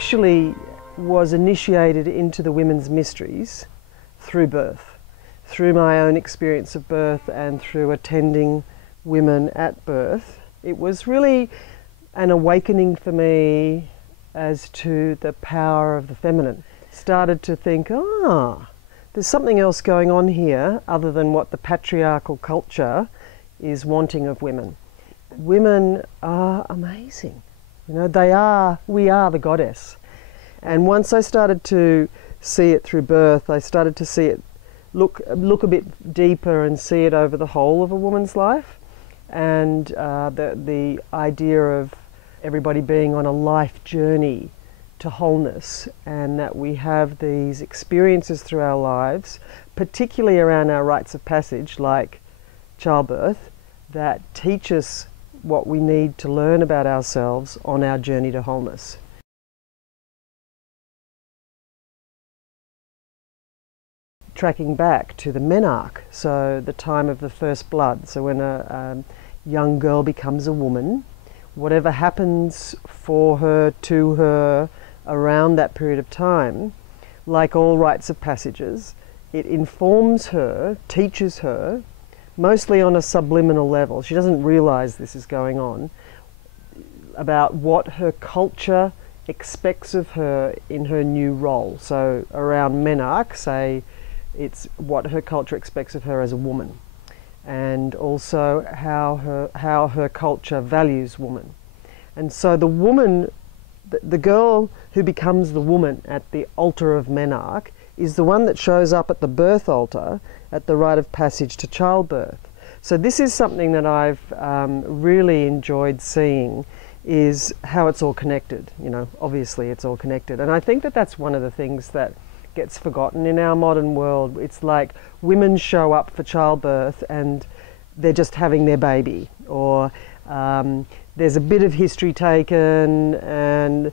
actually was initiated into the women's mysteries through birth, through my own experience of birth and through attending women at birth. It was really an awakening for me as to the power of the feminine. Started to think, there's something else going on here other than what the patriarchal culture is wanting of women. Women are amazing. You know, we are the goddess. And once I started to see it through birth, I started to see it look a bit deeper and see it over the whole of a woman's life. And the idea of everybody being on a life journey to wholeness, and that we have these experiences through our lives, particularly around our rites of passage like childbirth, that teach us what we need to learn about ourselves on our journey to wholeness. Tracking back to the MENARC, so the time of the first blood, so when a young girl becomes a woman, whatever happens for her, to her, around that period of time, like all rites of passages, it informs her, teaches her, mostly on a subliminal level. She doesn't realize this is going on, about what her culture expects of her in her new role. So around MENARC, say, it's what her culture expects of her as a woman, and also how her culture values woman. And so the woman, the girl who becomes the woman at the altar of MENARC is the one that shows up at the birth altar at the rite of passage to childbirth. So this is something that I've really enjoyed seeing, is how it's all connected. You know, obviously it's all connected. And I think that that's one of the things that gets forgotten in our modern world. It's like women show up for childbirth and they're just having their baby, or there's a bit of history taken and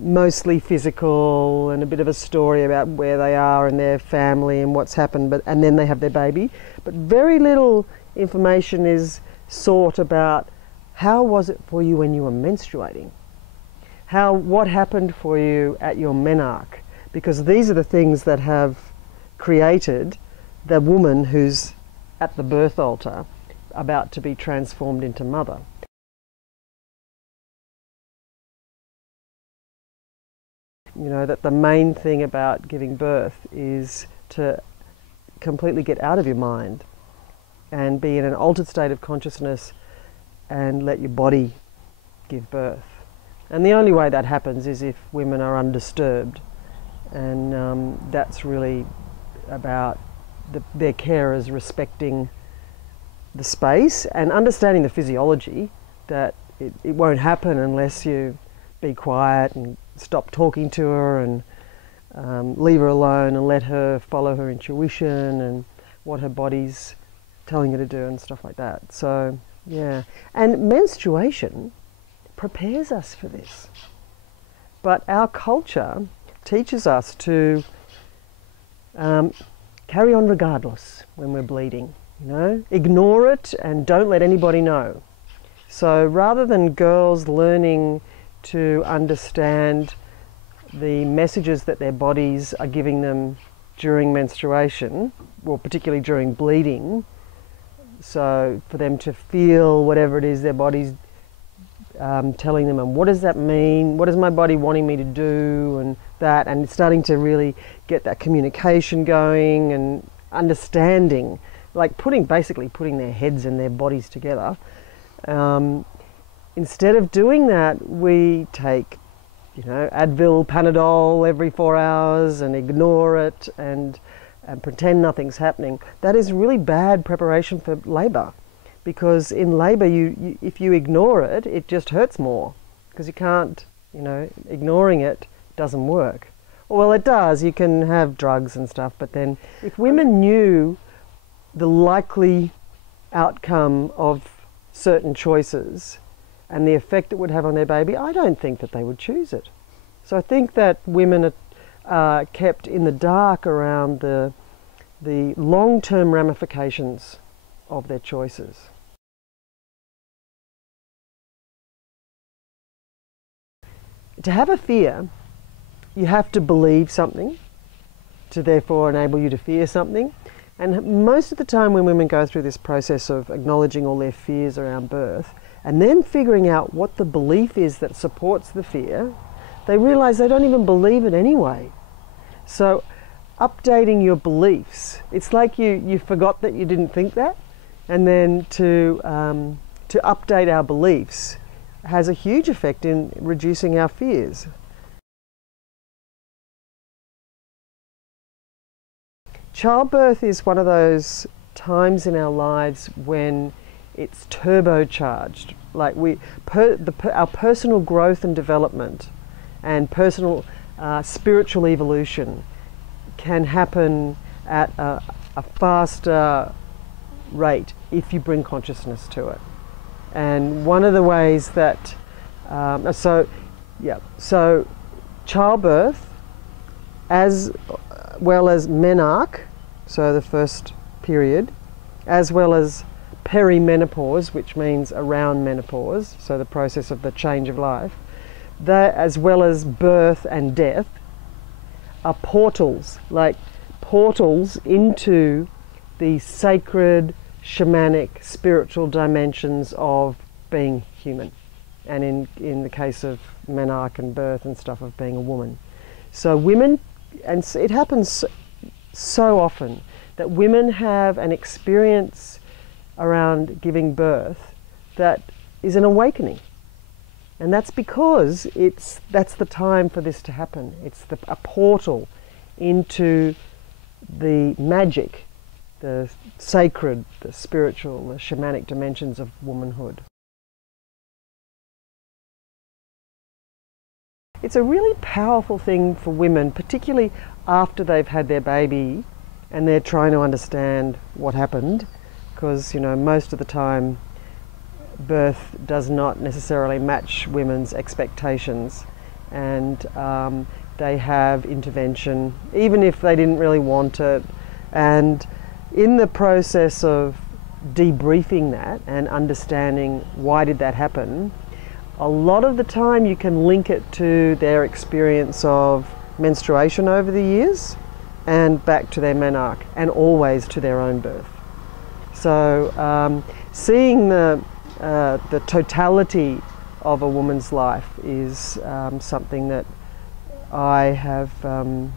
mostly physical, and a bit of a story about where they are and their family and what's happened, and then they have their baby. But very little information is sought about how was it for you when you were menstruating? What happened for you at your MENARC? Because these are the things that have created the woman who's at the birth altar about to be transformed into mother. You know, that the main thing about giving birth is to completely get out of your mind and be in an altered state of consciousness and let your body give birth. And the only way that happens is if women are undisturbed, and that's really about their carers respecting the space and understanding the physiology, that it won't happen unless you be quiet and stop talking to her and leave her alone and let her follow her intuition and what her body's telling her to do and stuff like that. So yeah, and menstruation prepares us for this, but our culture teaches us to carry on regardless when we're bleeding. You know, ignore it and don't let anybody know. So rather than girls learning to understand the messages that their bodies are giving them during menstruation, or particularly during bleeding, so for them to feel whatever it is their body's telling them, and what does that mean, what is my body wanting me to do, and that, and starting to really get that communication going and understanding, like basically putting their heads and their bodies together. Instead of doing that, we take, you know, Advil, Panadol every 4 hours and ignore it and pretend nothing's happening. That is really bad preparation for labour, because in labour, if you ignore it, it just hurts more, because you can't, you know, ignoring it doesn't work. Well, it does. You can have drugs and stuff, but then if women knew the likely outcome of certain choices and the effect it would have on their baby, I don't think that they would choose it. So I think that women are kept in the dark around the long-term ramifications of their choices. to have a fear, you have to believe something to therefore enable you to fear something. And most of the time when women go through this process of acknowledging all their fears around birth and then figuring out what the belief is that supports the fear, they realize they don't even believe it anyway. So updating your beliefs, it's like you forgot that you didn't think that, and then to update our beliefs has a huge effect in reducing our fears. Childbirth is one of those times in our lives when it's turbocharged. Like our personal growth and development and personal spiritual evolution can happen at a faster rate if you bring consciousness to it. And one of the ways that, so childbirth as well as MENARC, so the first period, as well as perimenopause, which means around menopause, so the process of the change of life, that, as well as birth and death, are portals, like portals into the sacred, shamanic, spiritual dimensions of being human, and in the case of MENARC and birth and stuff, of being a woman. So women, and it happens so often that women have an experience around giving birth that is an awakening. And that's because that's the time for this to happen. It's a portal into the magic, the sacred, the spiritual, the shamanic dimensions of womanhood. It's a really powerful thing for women, particularly after they've had their baby and they're trying to understand what happened, because, you know, most of the time birth does not necessarily match women's expectations, and they have intervention even if they didn't really want it. And in the process of debriefing that and understanding why did that happen, a lot of the time you can link it to their experience of menstruation over the years and back to their MENARC, and always to their own birth. So seeing the totality of a woman's life is something that I have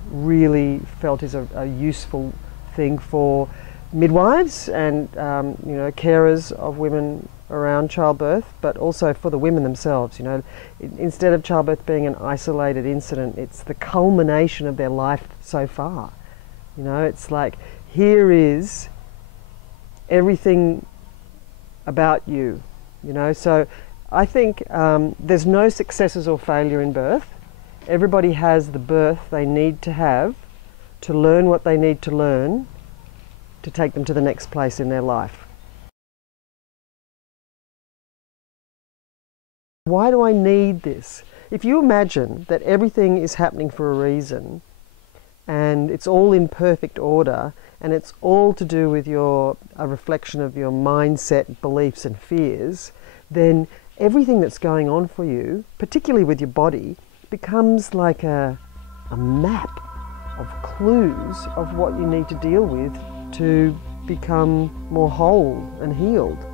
really felt is a useful thing for midwives and you know, carers of women around childbirth, but also for the women themselves. You know, instead of childbirth being an isolated incident, it's the culmination of their life so far. You know, it's like, here is everything about you. You know, so I think there's no successes or failure in birth. Everybody has the birth they need to have to learn what they need to learn to take them to the next place in their life. Why do I need this? If you imagine that everything is happening for a reason, and it's all in perfect order, and it's all to do with a reflection of your mindset, beliefs and fears, then everything that's going on for you, particularly with your body, becomes like a map of clues of what you need to deal with to become more whole and healed.